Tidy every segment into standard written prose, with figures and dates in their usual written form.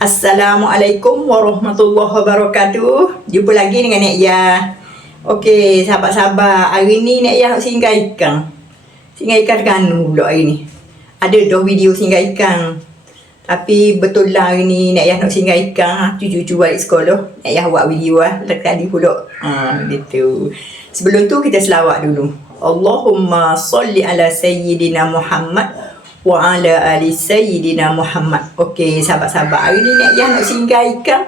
Assalamualaikum warahmatullahi wabarakatuh. Jumpa lagi dengan Nek Ya. Okey, sahabat-sahabat, hari ni Nek Ya nak singgah ikan. Singgah ikan kanu pula hari ni. Ada dah video singgah ikan. Tapi betul lah hari ni Nek Ya nak singgah ikan. Cucu-cucu balik sekolah. Nek Ya buat video lah. Tadi pula. Gitu. Sebelum tu kita selawat dulu. Allahumma salli ala sayyidina Muhammad wa ala ali sayyidina Muhammad. Okey, sahabat-sahabat, hari ni Nek Ya nak singgah ikan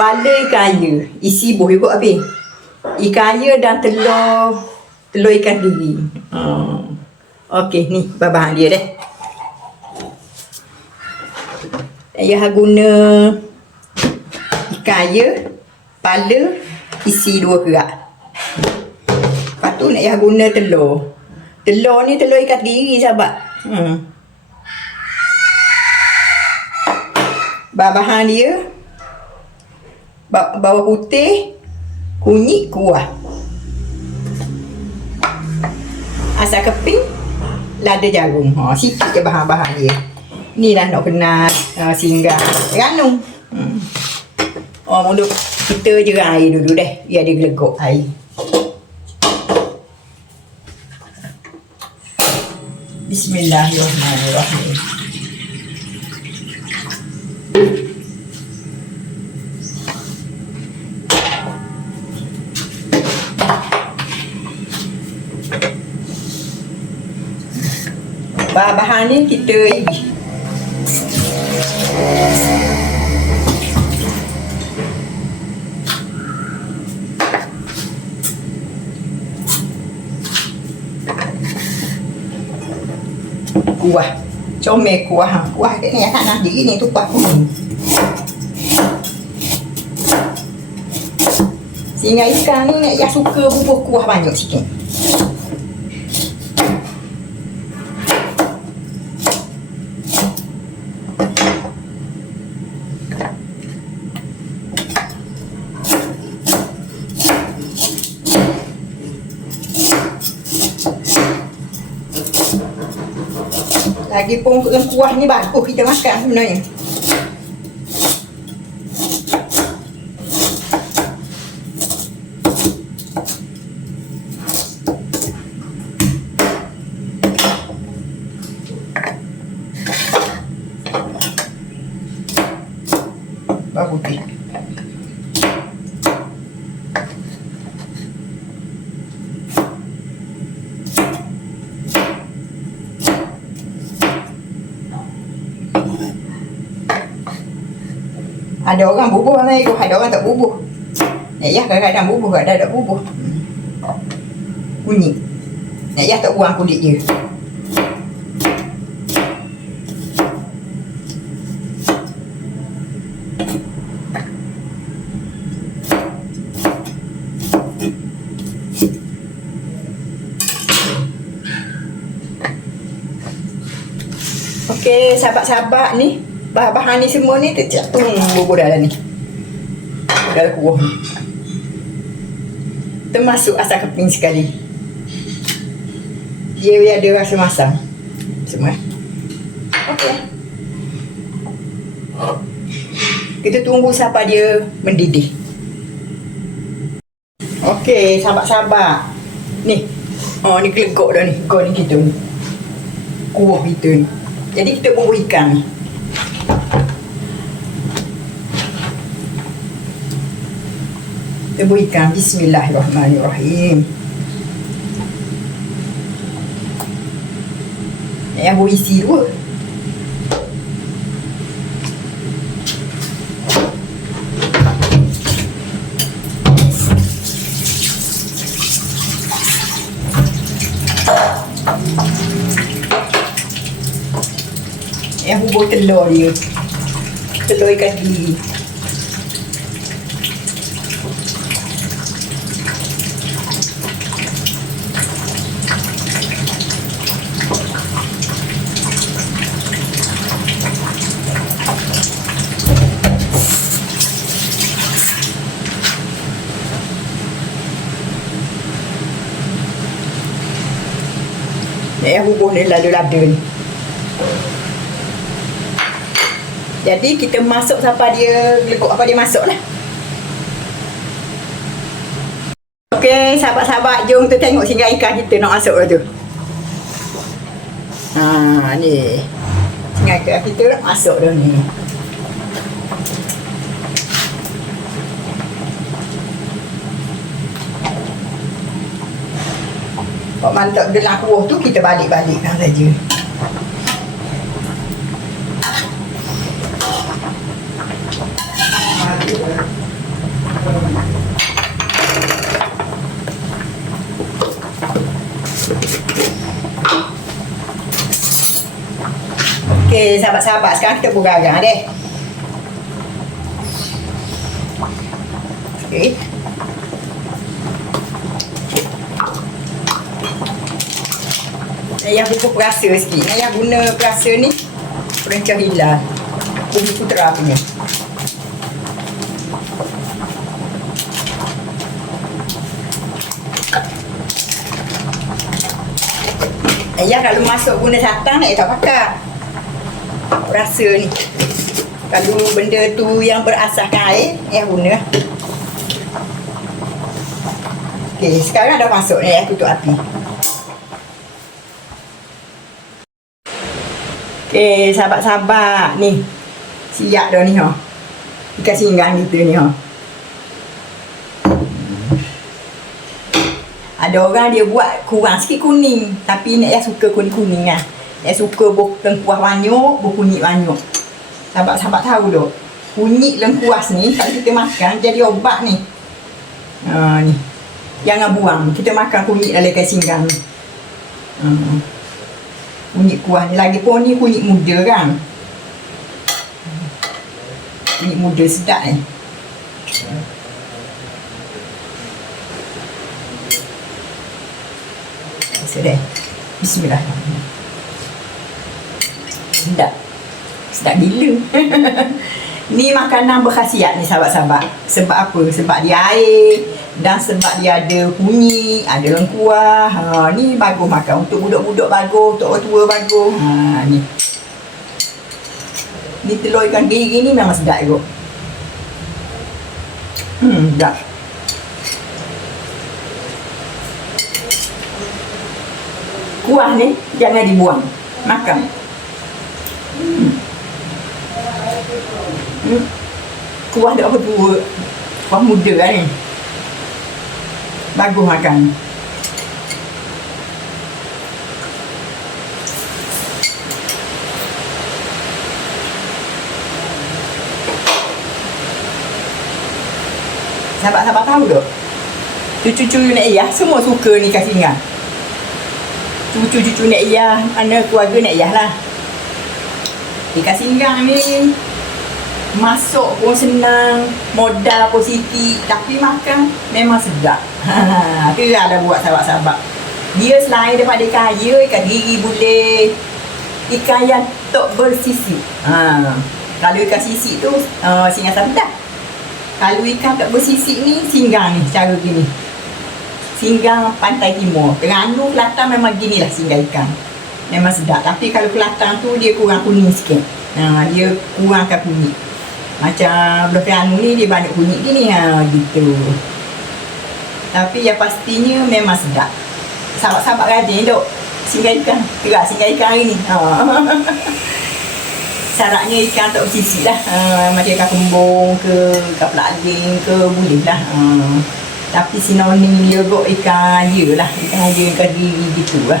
pala kaya. Isi buah juga habis. Ikan kaya dan telur ikan diri. Okey, ni bahan dia deh. Nek Ya guna ikan kaya, pala, isi 2 kerak. Lepas tu Nek Ya guna telur. Telur ni telur ikan diri sahabat. Bahan dia bawang putih, kunyit, kuah, asam keping, lada jagung. Sikit je bahan-bahan dia. Ni lah nak kena singgah ranu. Mula kita jerai air dulu deh, biar dia gelegok air. Bismillahirrahmanirrahim. Bahan ni kita ibis. Kuah, comel kuah. Kuah ni akan nak diri ni tu kuah kuning. Singgah ikan ni Nek Ya suka bubuh kuah banyak sikit. Lagipun kuah ni bagus kita makan sebenarnya. Bagus ni. Ada orang bubuh naik, ada orang tak bubuh. Nek Ya kadang-kadang bubuh, kadang tak bubuh. Kunyit. Nek Ya tak buang kulit je. Okey, sahabat-sahabat ni, bahan-bahan ni semua ni tercatung bubur dalam ni. Dalam kuah ni. Termasuk asam keping sekali. Dia ada rasa masam. Semua. Okey. Kita tunggu sampai dia mendidih. Okey, sahabat-sahabat. Ni. Ni gelegok dah ni. Kuah ni kita ni. Kuah kita ni. Jadi kita bubuh ikan ni. Kita bubuh ikan. Bismillahirrahmanirrahim. Yang bubuh isi 2. Yang bubuh telur dia. Telur ikan diri. Yang bubuh ni lada-lada ni. Jadi kita masuk siapa dia legok apa dia masuk lah. Okey, sahabat-sahabat, jom kita tengok singgah ikan kita nak masuk lah tu. Ni. Singgah ikan kita nak masuk dah ni. Kok mantap dalam kuah tu kita balik-balikkan saja. Okey, sahabat-sahabat, sekarang kita buka garang deh. Okey. Ayah buku perasa sikit. Ayah guna perasa ni Perencah Hilal Bumi Putera punya. Ayah kalau masuk guna santan, ayah tak pakai perasa ni. Kalau benda tu yang berasaskan air, ayah guna. Okey, sekarang dah masuk ni, ayah tutup api. Okey, sahabat-sahabat, ni siap dah ni ha. Ikan singgang kita ni ha. Ada orang dia buat kurang sikit kuning, tapi nak yang suka kuning-kuning lah. Yang suka lengkuas banyak, berkunyit banyak. Sahabat-sahabat tahu tak? Kunyit lengkuas ni kalau kita makan jadi obat ni. Ni. Jangan buang. Kita makan kunyit dalam ikan singgang ni. Kunyit kuah ni lagi pun ni kunyit muda kan. Kunyit muda sedap ni. Sedap. Bismillahirrahmanirrahim. Sedap. Sedap gila. Ni makanan berkhasiat ni sahabat-sahabat. Sebab apa? Sebab dia air dan sebab dia ada kunyit, ada lengkuas. Ni bagus makan untuk budak-budak, bagus untuk orang tua, bagus. Ni. Ni telur ikan gigi ni memang sedap juga. Sedap. Kuah ni jangan dibuang. Makan. Kuah dah apa tua. Kuah muda lah ni. Bagus makan. Sahabat-sahabat tahu tak? Cucu-cucu Nek Iyah semua suka ni ikan singgang. Cucu-cucu Nek Iyah, mana keluarga Nek Iyah lah. Ikan singgang ni masuk pun senang, modal pun sikit, tapi makan memang sedap. Tu ada buat sahabat-sahabat. Dia selain daripada ikan air, ikan gigi boleh, ikan yang tak bersisik. Kalau ikan sisik tu singgang sedap. Kalau ikan tak bersisik ni, singgang ni cara gini. Singgang Pantai Timur, Terengganu, Kelantan memang gini lah singgang ikan. Memang sedap. Tapi kalau Kelantan tu dia kurang kuning sikit. Dia kurangkan kunyit. Macam belah Terengganu ni dia banyak kunyit gini gitu. Tapi yang pastinya memang sedap. Sahabat-sahabat rajin duk singgang ikan. Gerak singgang ikan hari ni. Syaratnya ikan tak bersisik lah. Macam ikan kembung ke, ikan pelading ke, boleh lah. Tapi sinonim dia kot ikan air lah. Ikan air, ikan gigi gitu lah.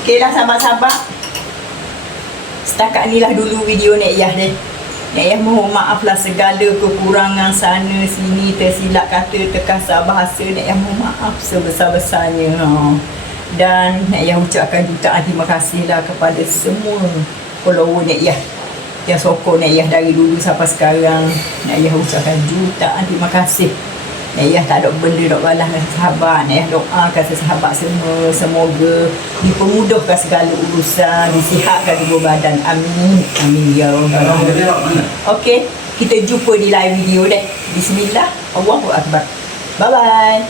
Okey lah sahabat-sahabat. Setakat ni lah dulu video Nek Iyah deh. Nek Iyah mohon maaf lah segala kekurangan sana sini, tersilap kata, terkasar bahasa. Nek Iyah mohon maaf sebesar-besarnya. Dan Nek Iyah ucapkan jutaan terima kasih lah kepada semua follower Nek Iyah yang sokong Nek Iyah dari dulu sampai sekarang. Nek Iyah ucapkan jutaan terima kasih. Nek Iyah tak ada benda nak balas dengan sahabat. Nek Iyah doakan sahabat semua, semoga dipermudahkan segala urusan, disihatkan tubuh badan. Amin. Amin ya rabbal alamin. Okey, kita jumpa di live video deh. Bismillah. Allahu akbar. Bye bye.